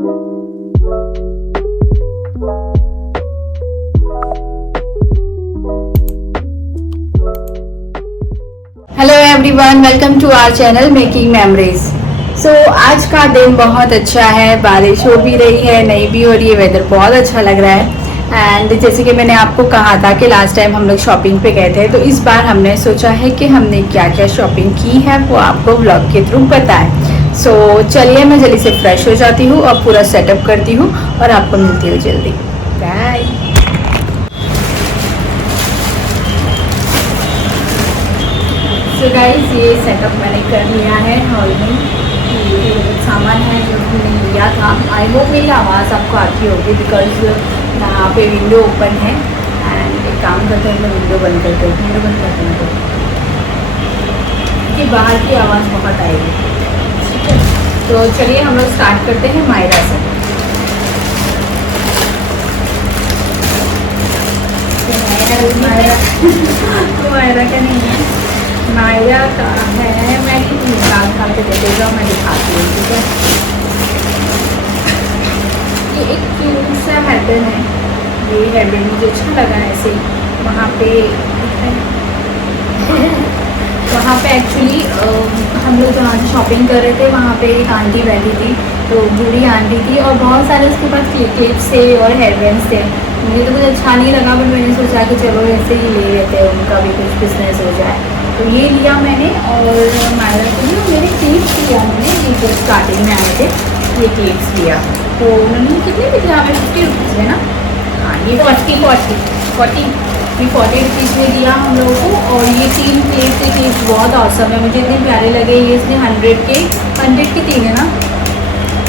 Hello everyone, welcome to our channel making memories. So आज का दिन बहुत अच्छा है, बारिश हो भी रही है, नहीं भी हो रही है, वेदर बहुत अच्छा लग रहा है। एंड जैसे कि मैंने आपको कहा था कि लास्ट टाइम हम लोग शॉपिंग पे गए थे, तो इस बार हमने सोचा है कि हमने क्या क्या शॉपिंग की है वो आपको व्लॉग के थ्रू बताएं। सो चलिए मैं जल्दी से फ्रेश हो जाती हूँ और पूरा सेटअप करती हूँ और आपको मिलती हूँ जल्दी। बाय। सो गाइस, ये सेटअप मैंने कर लिया है हॉल में। ये सामान है जो हमने लिया था। आई होप मेरी आवाज़ आपको आती होगी बिकॉज यहाँ पे विंडो ओपन है। एंड एक काम करते हैं, मैं विंडो बंद करते हैं, विंडो बंद करते हैं कि बाहर की आवाज़ बहुत आएगी। ठीक है, तो चलिए हम लोग स्टार्ट करते हैं मायरा से। मायरा का नहीं है, मायरा का है। मैं निकाल के देते जाओ, मैं दिखाती हूँ। ठीक है, ये एक क्यूट सा हेडबैंड है। ये हेडबैंड मुझे अच्छा लगा है ऐसे वहाँ पे। वहाँ पे एक्चुअली हम लोग जहाँ से शॉपिंग कर रहे थे वहाँ पे एक आंटी बैठी थी, तो बूढ़ी आंटी थी और बहुत सारे उसके पास क्लिप्स थे और हेयरबैंड्स थे। मुझे तो कुछ अच्छा नहीं लगा, बट मैंने सोचा कि चलो ऐसे ही ले लेते हैं, उनका भी कुछ बिजनेस हो जाए। तो ये लिया मैंने और मायरा को भी मेरे क्लिप्स लिया मैंने। ये जो स्टार्टिंग में आए थे ये क्लिप्स लिया, तो उन्होंने कितने भी दिया हमें 50 रुपीज़ में ना। हाँ, ये 40 रुपीज़ में दिया हम लोगों को। और ये 3 क्लिप्स थे, क्लिप्स बहुत औसम है, मुझे इतने प्यारे लगे। ये इसने 100 के 3 है ना।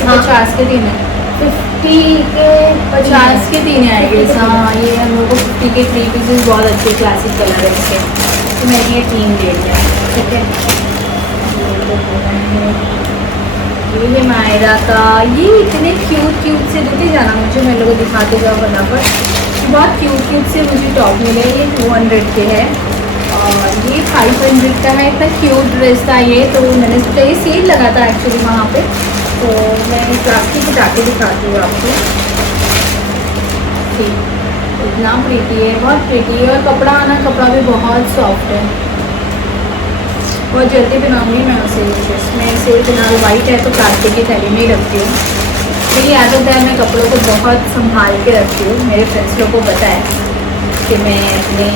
हाँ, 50 के 3 है, 50 के 3 आएंगे। हाँ, ये हम लोग को 50 के 3 पीसेस बहुत अच्छे क्लासिक कलर है इसके, तो मैंने ये 3 ले लिया। ठीक है, ये है मायरा का। ये इतने क्यूट से देते जाना मुझे, मैं लोगों को दिखाते जाओ फटाफट। बहुत क्यूट से मुझे टॉप मिले। ये 200 के है और ये 500 का है। इतना क्यूट ड्रेस था ये, तो मैंने सोचा ये सेल लगा था एक्चुअली वहाँ पे, तो मैं प्लास्टिक हटा के दिखाती हूँ आपको। ठीक, इतना प्रीटी है, बहुत प्रीटी है। और कपड़ा भी बहुत सॉफ्ट है। बहुत जल्दी बनाऊंगी मैं उसे। मैं इसे फिलहाल वाइट है तो प्लास्टिक की थैली में ही रखती हूँ। मेरी आदत है, मैं कपड़ों को बहुत संभाल के रखती हूँ। मेरे फ्रेंड्स लोग को पता है कि मैं अपने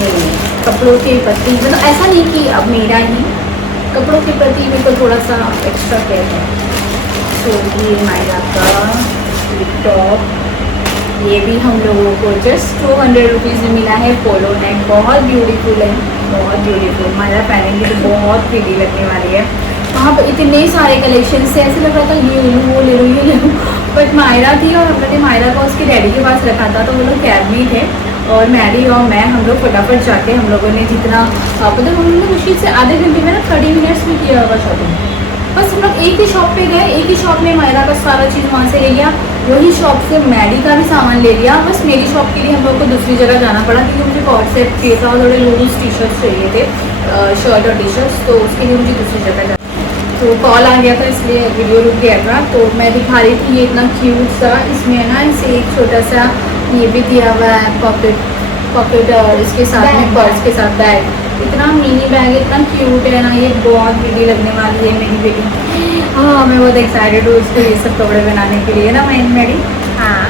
कपड़ों के प्रति, मतलब ऐसा नहीं कि अब मेरा ही, कपड़ों के प्रति मेरे को थोड़ा सा एक्स्ट्रा केयर है। तो ये मायरा का टॉप, ये भी हम लोगों को जस्ट 200 रुपीज़ में मिला है। पोलो नेक, बहुत ब्यूटीफुल है, बहुत ब्यूटीफुल। मायरा पहनेंगे तो बहुत प्रीटी लगने वाली है। वहाँ पर इतने सारे कलेक्शन से ऐसे लग रहा था ये लूँ वो ले लूँ ये ले लूँ, बट मायरा थी और हमने मायरा को उसके डैडी के पास रखा था, तो वो लोग कैब में थे और मैरी और मैं, हम लोग फटाफट जाके हम लोगों ने जितना मतलब हम लोग मुश्किल से आधे घंटे में ना 30 मिनट्स में किया होगा शॉपिंग। बस हम लोग एक ही शॉप पे गए, एक ही शॉप में मायरा का सारा चीज़ वहाँ से ले लिया, वही शॉप से मैडी का भी सामान ले लिया। बस मेरी शॉप के लिए हम लोग को दूसरी जगह जाना पड़ा क्योंकि मुझे कॉर्ड सेट चाहिए था और थोड़े लूज टी शर्ट्स चाहिए थे, शर्ट और टी शर्ट्स, तो उसके लिए मुझे दूसरी जगह जाना। तो कॉल आ गया था इसलिए वीडियो रुक गया था। तो मैं दिखा रही थी ये इतना क्यूट सा, इसमें है ना इसे एक छोटा सा ये भी दिया हुआ है पॉकेट और इसके साथ में पर्स के साथ बैग। इतना मिनी बैग, इतना क्यूट है ना, ये बहुत बेटी लगने वाली है मेरी बेटी। हाँ, मैं बहुत एक्साइटेड हूँ उसको ये सब कपड़े बनाने के लिए ना मेरी। हाँ,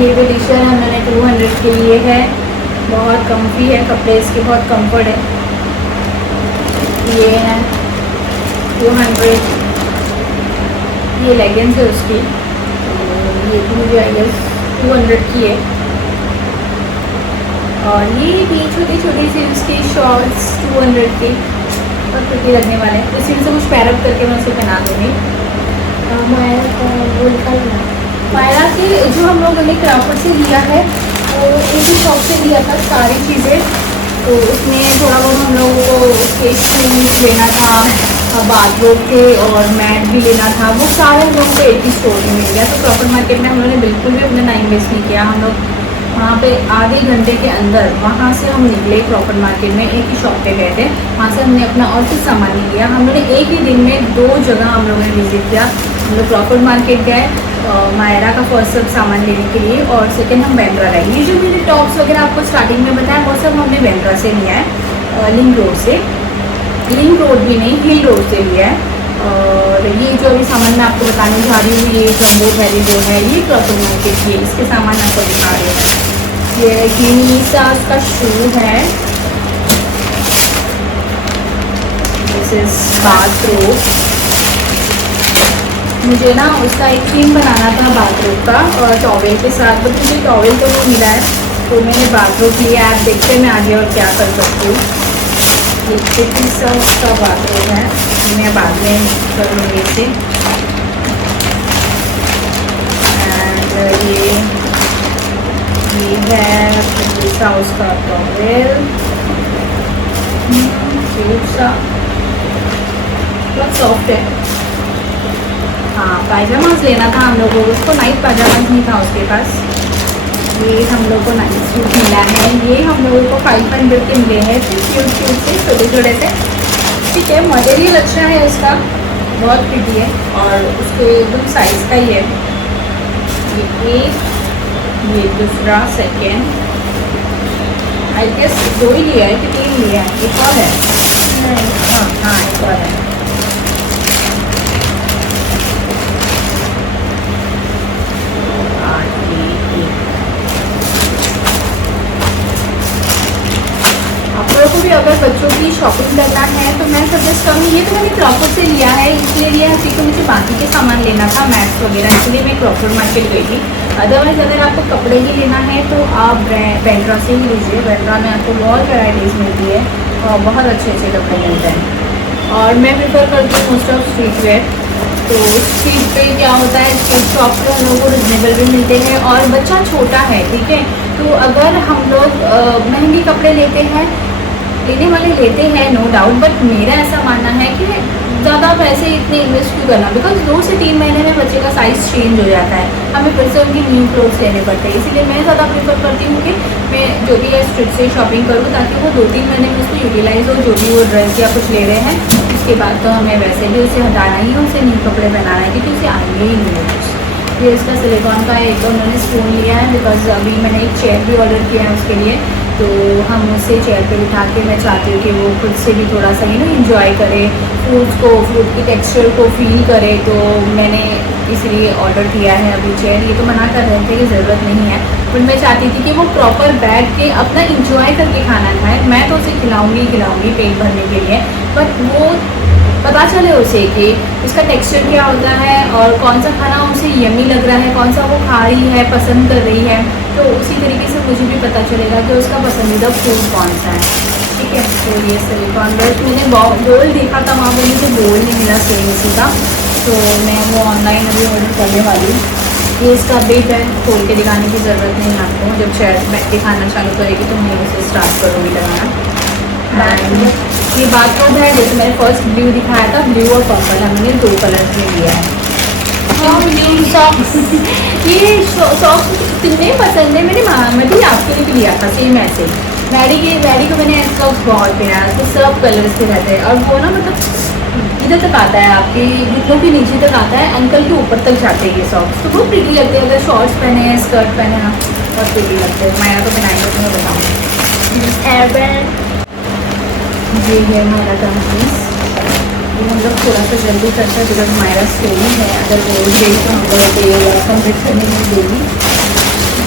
ये भी टी शर्ट है मैंने 200 के लिए है, बहुत कम्फी है, कपड़े इसके बहुत कम्फर्ट है। ये है 200, ये लेगिंग्स है उसकी, तो ये भी मुझे आई गेस 200 की है। और ये भी छोटी सी उसकी शॉर्ट्स 200 की, बहुत प्रीटी लगने वाले हैं। इसी में से कुछ पैरअप करके मैं उसे पहना दूँगी। मायरा के जो हम लोगों ने क्राफ्ट से लिया है वो एक ही शॉप से लिया था सारी चीज़ें, तो उसमें थोड़ा बहुत हम लोगों को उसके शूज़ लेना था, बाथरूम के और मैट भी लेना था, वो सारे हम लोगों को एक ही स्टोर में मिल गया। तो प्रॉपर मार्केट में हम लोगों ने बिल्कुल भी अपना टाइम वेस्ट नहीं किया। हम लोग वहाँ पे आधे घंटे के अंदर वहाँ से हम निकले प्रॉपर मार्केट में, एक ही शॉप पे गए थे, वहाँ से हमने अपना और कुछ सामान नहीं लिया। हम लोगों ने एक ही दिन में 2 जगह हम लोगों ने विजिट किया। हम लोग प्रॉपर मार्केट गए, मायरा का फर्स्ट सब सामान लेने के लिए, और सेकंड हम बैंड्रा रहेंगे। ये जो मैंने टॉप्स वगैरह आपको स्टार्टिंग में बताया वो सब हमने बैंड्रा से लिया है, लिंक रोड से, लिंक रोड भी नहीं हिल रोड से लिया है। और ये जो अभी सामान मैं आपको बताने जा रही हूँ, ये जम्बो थैली जो है ये क्लॉथ मार्केट की, इसके सामान आपको दिखा रही है। ये गिनीसा उसका शू है, दिस इज बाथरोब। मुझे ना उसका एक थीम बनाना था बाथरूम का, और टॉवेल के साथ, बट मुझे टॉवेल तो नहीं मिला है, तो मैंने बाथरूम लिया। आप देखते हैं मैं आगे और क्या कर सकती हूँ। ये कितनी सा उसका बाथरूम है, मैं बाद में कर लूँगी इसे। एंड ये है कितनी सा उसका टॉवेल, क्यूट सा, बहुत सॉफ्ट है। हाँ, पायजामाज लेना था हम लोगों को, उसको नाइट पायजामाज नहीं था उसके पास। ये हम लोग को नाइट सूट मिला है, ये हम लोगों को 500 के मिले हैं, क्यूट क्यूट से छोटे छोटे से। ठीक है, मटेरियल अच्छा है इसका, बहुत प्रिटी है, और उसके एकदम साइज़ का ही है। ये एक, ये दूसरा, सेकेंड, आई गेस 2 ही लिया है कि 3 लिया है, एक और है। हाँ एक और है। आप लोगों को भी अगर बच्चों की शॉपिंग करना है तो मैं सजेस्ट करूँगी, ये तो मैंने क्रॉफर्ड से लिया है, इसलिए लिया है क्योंकि मुझे बाकी के सामान लेना था, मैट्स वगैरह, इसलिए मैं क्रॉफर्ड मार्केट गई थी। अदरवाइज़ अगर आपको कपड़े ही लेना है तो आप बैंड्रा से ही लीजिए। बैंड्रा में आपको बहुत वैराइटीज़ मिलती है और बहुत अच्छे अच्छे कपड़े मिलते हैं। और मैं प्रेफर करती हूँ मोस्ट ऑफ स्ट्रीट वेयर। तो स्ट्रीट पे क्या होता है, स्ट्रीट शॉप पे हम लोगों को रिजनेबल भी मिलते हैं, और बच्चा छोटा है, ठीक है, तो अगर हम लोग महंगे कपड़े लेते हैं, लेने वाले लेते हैं नो डाउट, बट मेरा ऐसा मानना है कि ज़्यादा पैसे इतने इन्वेस्ट क्यों करना, बिकॉज 2 से 3 महीने में बच्चे का साइज़ चेंज हो जाता है, हमें फिर से उनकी न्यू क्लोथ्स लेने पड़ते हैं। इसीलिए मैं ज़्यादा प्रेफर करती हूँ कि मैं जो भी है स्ट्रीट से शॉपिंग करूँ, ताकि वो 2-3 महीने में उसको यूटिलाइज हो, जो भी वो ड्रेस या कुछ ले रहे हैं, उसके बाद तो हमें वैसे भी उसे हटाना ही है, उसे न्यू कपड़े पहनाना है, क्योंकि उसे आएंगे ही नहीं है कुछ। ये इसका सिलिकॉन का एक तो उन्होंने स्पून लिया है, बिकॉज अभी मैंने एक चेयर भी ऑर्डर किया है उसके लिए, तो हम उसे चेयर पे बिठा के, मैं चाहती हूँ कि वो खुद से भी थोड़ा सा इंजॉय करे फ्रूट की टेक्सचर को फील करे, तो मैंने इसलिए ऑर्डर किया है अभी चेयर। ये तो मना कर रहे थे कि ज़रूरत नहीं है, बट मैं चाहती थी कि वो प्रॉपर बैठ के अपना इंजॉय करके खाना खाए। मैं तो उसे खिलाऊँगी पेट भरने के लिए, बट वो पता चले उसे कि इसका टेक्सचर क्या होता है और कौन सा खाना उसे यमी लग रहा है, कौन सा वो खा रही है, पसंद कर रही है, तो उसी तरीके से मुझे भी पता चलेगा कि उसका पसंदीदा फूड कौन सा है। ठीक है, तो ये सिलिकॉन ब्रश, मैंने बोल देखा था वहाँ पर, मुझे बोल नहीं मिला सेम इसी का, तो मैं वो ऑनलाइन अभी ऑर्डर करने वाली हूँ। ये इसका बिट है, खोल के दिखाने की ज़रूरत नहीं आपको, जब चेयर बैठ के खाना चालू करेगी तो मैं उसे स्टार्ट करूँगी लगाना। एंड ये बाथरूम है, जैसे मैंने फर्स्ट ब्लू दिखाया था, ब्लू और पर्पल हमने 2 कलर्स में लिया है। सॉक्स ये सॉक्स कितने पसंद है, मेरी मैं भी आपके लिए भी लिया था सेम ऐसे। वैडी को मैंने ऐसे सॉक्स बहुत पहना, तो सब कलर्स के रहते हैं, और वो ना मतलब इधर तक आता है, आपके घुटनों के नीचे तक आता है, एंकल के ऊपर तक जाते हैं ये सॉक्स, तो बहुत प्रिटी लगते हैं। अगर शॉर्ट्स पहने हैं, स्कर्ट पहने ना, बहुत प्रिटी लगते हैं। मैं तो पहनाएंगे तो मैं बताऊँगी। ये है मेरा कंपनीज, ये हम लोग थोड़ा सा जल्दी करते हैं बिकॉज हमारा सोनी है, अगर वो डेट तो हम लोग पे कंप्लीट करने में देगी।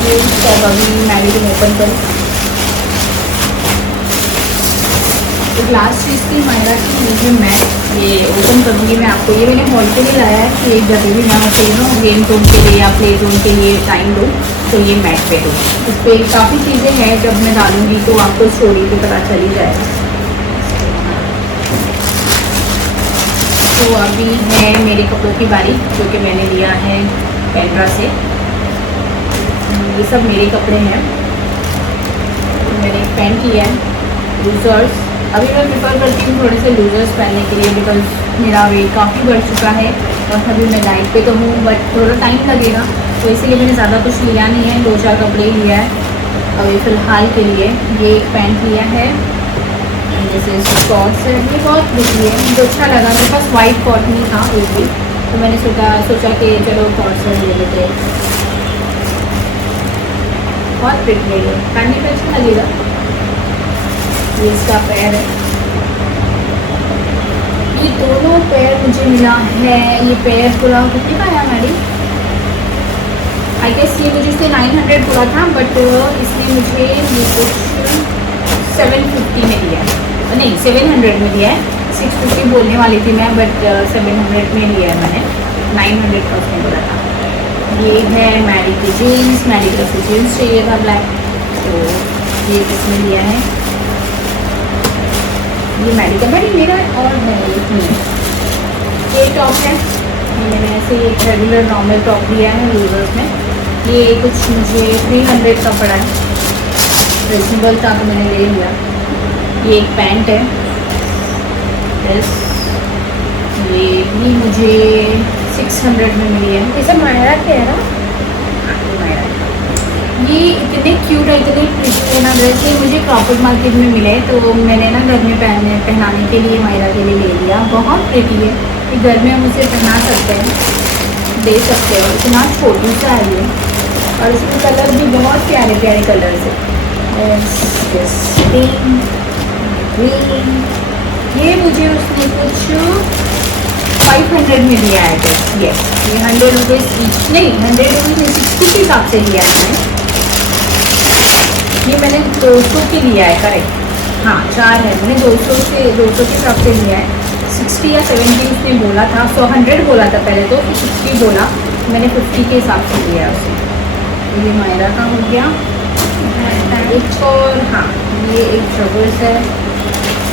ये सब अभी मैरिज ओपन करूँ। एक लास्ट चीज़ थी मायरा की, ये मैट, ये ओपन करूँगी मैं आपको। ये मैंने हॉल के लिए लाया है कि एक जगह भी ना चाहिए गेम जोन के लिए या प्ले जोन के लिए टाइम दो, तो ये मैट पे दो। उस पर काफ़ी चीज़ें हैं, जब मैं डालूँगी तो आपको स्टोरी पे पता चल ही जाएगा। तो अभी है मेरे कपड़ों की बारी, जो कि मैंने लिया है बैंड्रा से। ये सब मेरे कपड़े हैं। तो मैंने एक पैंट लिया है, लूज़र्स। अभी मैं प्रेफर करती हूँ थोड़े से लूज़र्स पहनने के लिए, बिकॉज मेरा वेट काफ़ी बढ़ चुका है और अभी मैं डाइट पे तो हूँ, बट थोड़ा टाइम लगेगा, तो इसीलिए मैंने ज़्यादा कुछ लिया नहीं है, 2-4 कपड़े ही लिया है अभी फ़िलहाल के लिए। ये एक पैंट लिया है, जैसे शॉर्ट्स है, ये बहुत प्रिटी है, मुझे अच्छा लगा। मेरे पास वाइट कॉटन ही था, वो भी तो मैंने सोचा कि चलो कॉर्ड सेट ले लेते हैं। बहुत प्रिटी है ये, पहनने पे अच्छा लगेगा। ये इसका पैर है, ये दोनों पैर मुझे मिला है। ये पैर पूरा कितने का आया मैडी? आई गेस ये मुझे इसने 900 बोला था, बट इसने मुझे ये कुछ 750 में दिया है, नहीं 700 में दिया है। 650 बोलने वाली थी मैं, बट 700 में लिया है मैंने। 900 का उसने बोला था। ये है मैडी की जीन्स, मैडी का से जीन्स चाहिए था ब्लैक, तो ये किसने लिया है? ये मैडी का मैडी मेरा और नहीं। ये टॉप है, मैंने ऐसे एक रेगुलर नॉर्मल टॉप लिया है लूजर्स में। ये कुछ मुझे 300 का पड़ा है, रिजनेबल था तो मैंने ले लिया। ये एक पैंट है, यस, ये भी मुझे 600 में मिली है। ये सब मायरा के है ना? ये इतने क्यूट है, इतने प्रिटी है ना ड्रेस। ये मुझे क्रॉफर्ड मार्केट में मिले, तो मैंने ना घर में पहनाने के लिए मायरा के लिए ले लिया। बहुत प्रिटी है, ये घर में हम उसे पहना सकते हैं, दे सकते हो। इतना छोटी सा है ये, और इसके कलर भी बहुत प्यारे प्यारे कलर्स है। ग्रीन, ये मुझे उसने कुछ 500 में दिया है। ये 100 रुपीज़ ईच, नहीं 100 रुपीज़ नहीं, 60 के हिसाब से लिया है मैंने। ये मैंने 200 के लिया है, करेक्ट, हाँ 4 है, मैंने 200 के हिसाब से लिया है। 60 या 70 उसने बोला था, 100 बोला था पहले तो, 60 बोला, मैंने 50 के हिसाब से लिया है उसे। तो ये मायरा का हो गया। एक और, हाँ ये एक जॉगर्स है,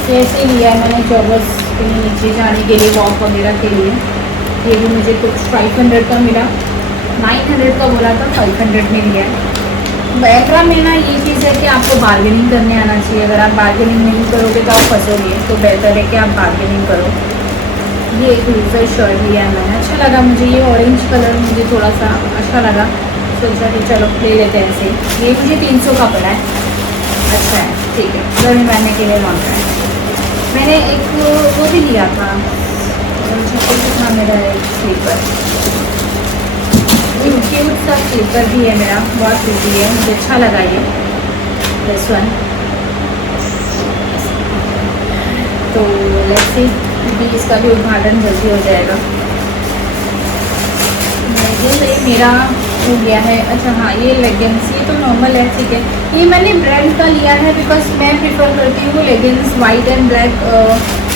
कैसे लिया है मैंने जॉगर्स के नीचे जाने के लिए, वॉक वगैरह के लिए। ये भी मुझे कुछ 500 का मिला, 900 का बोला था, 500 में लिया है। बैकरा में ना ये चीज़ है कि आपको बार्गेनिंग करने आना चाहिए। अगर आप बार्गेनिंग नहीं करोगे तो आप फंसोगे, तो बेहतर है कि आप बार्गेनिंग करो। ये एक लूजर शर्ट लिया है मैंने, अच्छा लगा मुझे। ये ऑरेंज कलर मुझे थोड़ा सा अच्छा लगा, सोचा कि चलो ले लेते हैं ऐसे। ये मुझे 300 का पड़ा है, अच्छा है, ठीक है, घर में पहनने के लिए लॉन्ग है। मैंने एक वो भी लिया था, था मेरा एक स्लीपर, क्यूट सा स्लीपर भी है मेरा, बहुत प्रिटी है, मुझे अच्छा लगा ये दिस वन। तो लेट्स सी, क्योंकि इसका भी उद्घाटन जल्दी हो जाएगा। ये मेरा हो गया है। अच्छा हाँ, ये लेगिंग्स, ये तो नॉर्मल है, ठीक है। ये मैंने ब्रांड का लिया है, बिकॉज मैं प्रेफर करती हूँ leggings white and black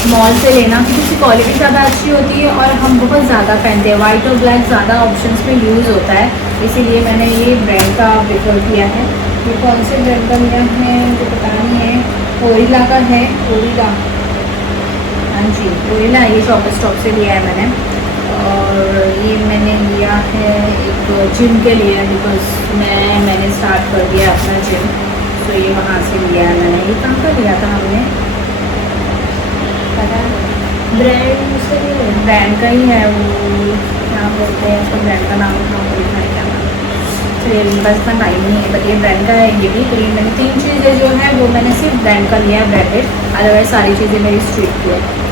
mall से लेना, क्योंकि उसकी क्वालिटी ज़्यादा अच्छी होती है और हम बहुत ज़्यादा पहनते हैं। वाइट और ब्लैक ज़्यादा ऑप्शंस में यूज़ होता है, इसीलिए मैंने ये ब्रांड का प्रेफर किया है। ये कौन से ब्रांड का लिया है मुझे पता नहीं है, ओरिला का है, ओरिला, हाँ जी ओरिला, ये शॉपर स्टॉप से लिया है मैंने। और ये मैंने लिया है एक जिम के लिए, बिकॉज मैंने स्टार्ट कर दिया अपना जिम, तो ये वहाँ से लिया है मैंने। ये कहाँ का लिया था हमने, पता ब्रांड से, ब्रांड का ही है वो, क्या बोलते हैं उसको, ब्रांड का नाम था, लिखा है क्या नाम, चलिए बस इतना टाइम नहीं है, बट ये ब्रांड का है ये भी। तो ये मैंने 3 चीज़ें जो है वो मैंने सिर्फ ब्रांड का लिया है, ब्रांडेड, अदरवाइज सारी चीज़ें मेरी स्ट्रीट की है।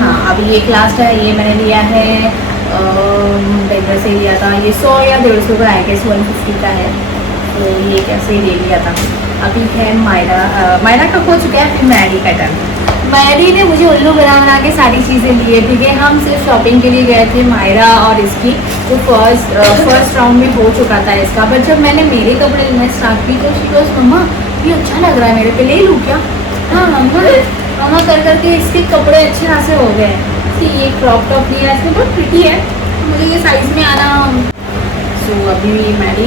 हाँ, अभी ये लास्ट है, ये मैंने लिया है बेंगर से लिया था। ये 100 या 150 का है, 150 का है, तो ये कैसे ही ले लिया था। अभी है मायरा का हो चुका है, फिर मैडी का टर्न। मैडी ने मुझे उल्लू बना के सारी चीज़ें ली है, ठीक है। हम सिर्फ शॉपिंग के लिए गए थे, मायरा और इसकी, तो फर्स्ट राउंड में हो चुका था इसका। बट जब मैंने मेरे कपड़े लेना स्टार्ट की तो शी वाज, मम्मा ये अच्छा लग रहा है मेरे पे, ले लूँ क्या? हाँ मम्मा कर करके इसके कपड़े अच्छे खासे हो गए। ये क्रॉप टॉप लिया, इसमें बहुत प्रिटी है, मुझे ये साइज़ में आना। सो अभी मैडी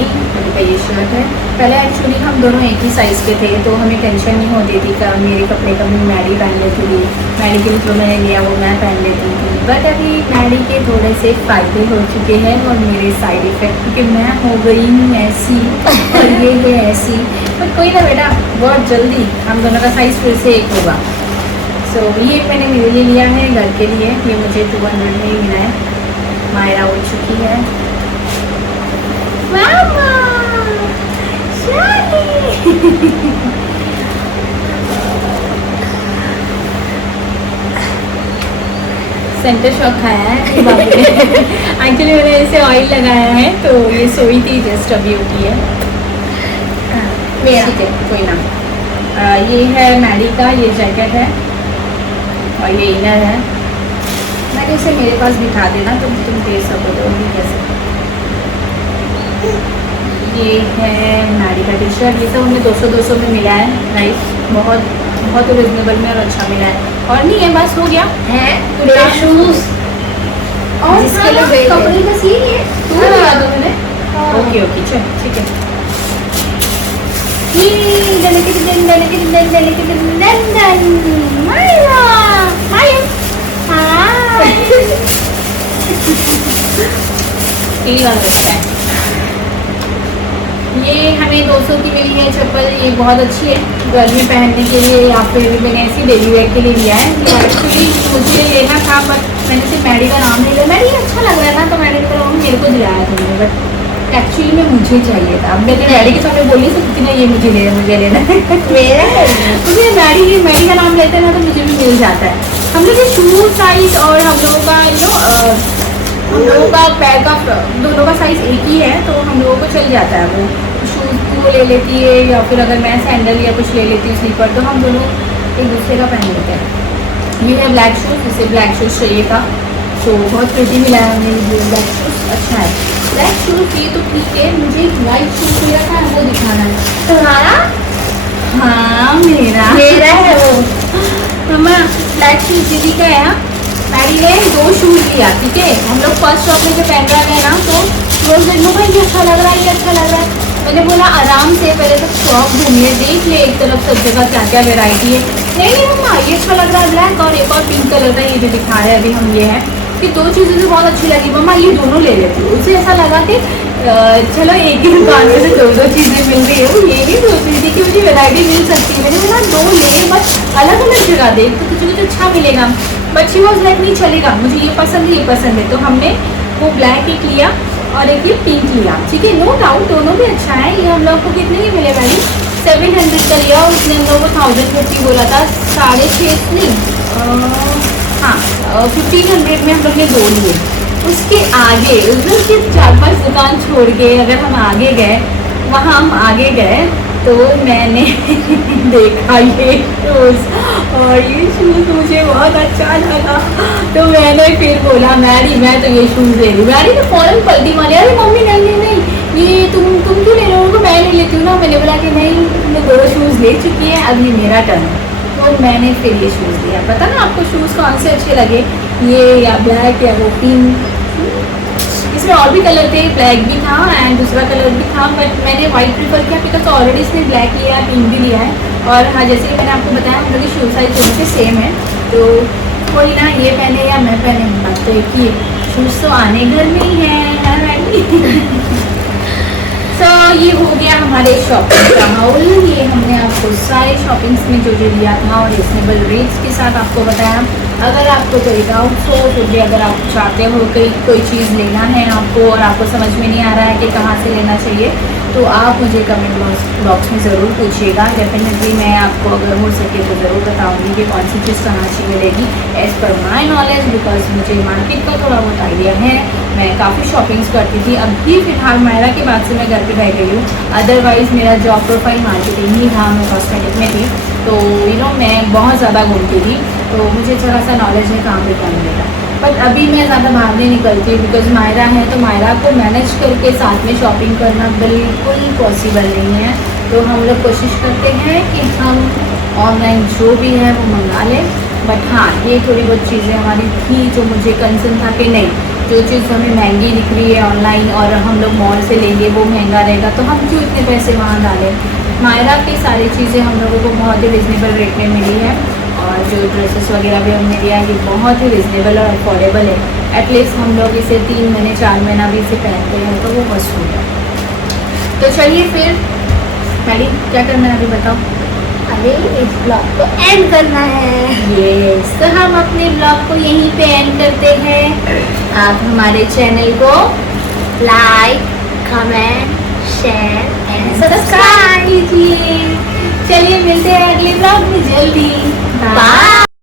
का ये शर्ट है। पहले एक्चुअली हम दोनों एक ही साइज़ के थे, तो हमें टेंशन नहीं होती थी कि मेरे कपड़े कभी मैडी पहन लेती थी, मैडी के लिए जो मैंने लिया वो मैं पहन लेती थी। बट अभी मैडी के थोड़े से फ़ायदे हो चुके हैं और मेरे साइड इफ़ेक्ट, क्योंकि मैं हो गई हूँ ऐसी और ये है ऐसी। बट कोई ना बेटा, बहुत जल्दी हम दोनों का साइज़ फिर से एक होगा। सो ये मैंने मेरे लिए लिया है घर के लिए, ये मुझे 200 में ही मिला है। मायरा उठ चुकी है, मामा सेंटर शॉक खाया है एक्चुअली मैंने इसे ऑयल लगाया है तो ये सोई थी जस्ट अभी उठी है। मेरा ठीक है कोई ना। ये है मैडी का, ये जैकेट है और ये इनर है। मैंने इसे मेरे पास दिखा देना तुम दे सको तो भी कैसे। ये है मैडी का टी शर्ट, ये सब हमें 200 में मिला है। नाइस, बहुत बहुत रिजनेबल में और अच्छा मिला है। और नहीं है बस हो गया है मेरा शूज और जिसके लिए वेट है। कपड़े का सीन है तू लगा दो मैंने। ओके ओके चल ठीक है। ये हमें 200 की मिली है चप्पल, ये बहुत अच्छी है गर्मी पहनने के लिए या फिर मैंने ऐसी डेली वेयर के लिए लिया है। एक्चुअली मुझे लेना था बट मैंने सिर्फ मैडी का नाम नहीं लिया। मैडी अच्छा लग रहा था तो मैंने कहा मेरे को दिलाया तुमने, बट एक्चुअली में मुझे चाहिए था। अब मैंने डैडी के सामने बोली सकती ना ये मुझे लेना मेरा है। मुझे मैडी का नाम लेते हैं ना तो मुझे भी मिल जाता है। हम लोग के शूज साइज और हम लोगों का हम लोगों का पैर का दोनों का साइज एक ही है तो हम लोगों को चल जाता है। वो शूज़ वो ले लेती है या फिर अगर मैं सैंडल या कुछ ले लेती हूँ स्लीपर तो हम दोनों एक दूसरे का पहन लेते हैं। ये है ब्लैक शूज़, इसे ब्लैक शूज़ चाहिए था तो बहुत प्रिटी मिला है हमें। ब्लैक शूज़ अच्छा है। ब्लैक शूज़ ये तो ठीक है, मुझे एक वाइट शूज़ मिला था वो दिखाना है। तुम्हारा? हाँ मेरा है वो। मम्मा ब्लैक शूज़ दीदी का है। मैडी ने 2 शूज़ लिया, ठीक है। हम लोग फर्स्ट शॉप में जब पहन रहे हैं ना तो रोज देखो भाई ये अच्छा लग रहा है, ये अच्छा लग रहा है। मैंने बोला आराम से पहले तो शॉप घूमिए, देख ले एक तरफ सब जगह क्या क्या वेराइटी है। नहीं मम्मा ये अच्छा लग रहा है ब्लैक, और एक और पिंक कलर का ये जो दिखा रहे हैं अभी हम ये है कि 2 चीज़ें भी बहुत अच्छी लगी। मम्मा ये दोनों ले लेती हूँ। उसे ऐसा लगा कि चलो एक ही दुकान में से 2 चीज़ें मिल रही है। वो ये नहीं सोच रही थी कि मुझे वेराइटी मिल सकती है। मैंने बोला 2 ले बट अलग अलग जगह देख तो तुझे कुछ अच्छा मिलेगा। बट शी वॉज लाइक नहीं चलेगा, मुझे ये पसंद है ये पसंद है। तो हमने वो ब्लैक एक लिया और एक ये पिंक लिया, ठीक है। नो डाउट दोनों भी अच्छा है। ये हम लोग को कितने की मिले मैडी? 700 का लिया और उसने हम लोग को 1050 बोला था। 6.5 नहीं हाँ 1500 में हम लोग ने 2 लिए। उसके आगे उधर के 4-5 दुकान छोड़ के अगर हम आगे गए, वहाँ हम आगे गए तो मैंने देखा ये शूज़ और ये शूज़ मुझे बहुत अच्छा लगा तो मैंने फिर बोला मैडी मैं तो ये शूज़ ले लूँ। मैडी ने फ़ौरन पलटी मारी, अरे मम्मी नहीं नहीं नहीं ये तुम क्यों ले रहे हो? मैं नहीं लेती हूँ ना। मैंने बोला कि नहीं मैं 2 शूज़ ले चुकी है, अब ये मेरा टर्न है। तो मैंने फिर ये शूज़ लिया। पता ना आपको शूज़ कौन से अच्छे लगे, ये या ब्लैक या वो पिंक? इसमें और भी कलर थे, ब्लैक भी था एंड दूसरा कलर भी था बट मैंने वाइट प्रीफर किया बिकॉज ऑलरेडी इसने ब्लैक लिया है, पिंक भी लिया है। और हाँ जैसे कि मैंने आपको बताया हम लोग की शूज़ साइज दोनों से सेम है तो कोई ना ये पहने या मैं पहने बात तो एक ही। शूज़ तो आने घर में ही है तो ये हो गया हमारे शॉपिंग का हाउल। ये हमने आपको सारे शॉपिंग्स में जो जो लिया था और रिजनेबल रेट्स के साथ आपको बताया। अगर आपको कोई डाउट हो तो भी अगर आप चाहते हो कि कोई चीज़ लेना है आपको और आपको समझ में नहीं आ रहा है कि कहाँ से लेना चाहिए तो आप मुझे कमेंट बॉक्स में ज़रूर पूछिएगा। डेफिनेटली मैं आपको अगर हो सके तो ज़रूर बताऊँगी कि कौन सी चीज़ कहाँ से मिलेगी as per my knowledge because मुझे मार्केट का थोड़ा बहुत आइडिया है। मैं काफ़ी शॉपिंग्स करती थी, अभी फिलहाल मायरा के बाद से मैं घर पे रह गई हूँ। अदरवाइज़ मेरा जॉब प्रोफाइल मार्केटिंग ही था, मैं कॉस्मेटिक में थी तो मैं बहुत ज़्यादा घूमती थी तो मुझे थोड़ा सा नॉलेज है कहाँ पे क्या मिलेगा। बट अभी मैं ज़्यादा बाहर नहीं निकलती हूँ बिकॉज मायरा है तो मायरा को मैनेज करके साथ में शॉपिंग करना बिल्कुल पॉसिबल नहीं है। तो हम लोग कोशिश करते हैं कि हम ऑनलाइन जो भी है वो मंगा लें। बट हाँ ये थोड़ी बहुत चीज़ें हमारी थी जो मुझे कंसर्न था कि नहीं जो चीज़ हमें महंगी दिख रही है ऑनलाइन और हम लोग मॉल से लेंगे वो महंगा रहेगा तो हम क्यों इतने पैसे वहाँ डालें। मायरा की सारी चीज़ें हम लोगों को बहुत ही रिजनेबल रेट में मिली है और जो ड्रेसेस वगैरह भी हमने लिया है ये बहुत ही रिजनेबल और अफोर्डेबल है। एटलीस्ट हम लोग इसे 3 महीने 4 महीना भी इसे पहनते हैं तो वो मस्त होता है। तो चलिए फिर मैडी क्या करना है अभी बताओ। अरे इस ब्लॉग को एंड करना है। यस तो हम अपने ब्लॉग को यहीं पे एंड करते हैं। आप हमारे चैनल को like comment share and subscribe कीजिए। चलिए मिलते हैं अगले ब्लॉग में जल्दी। बाय।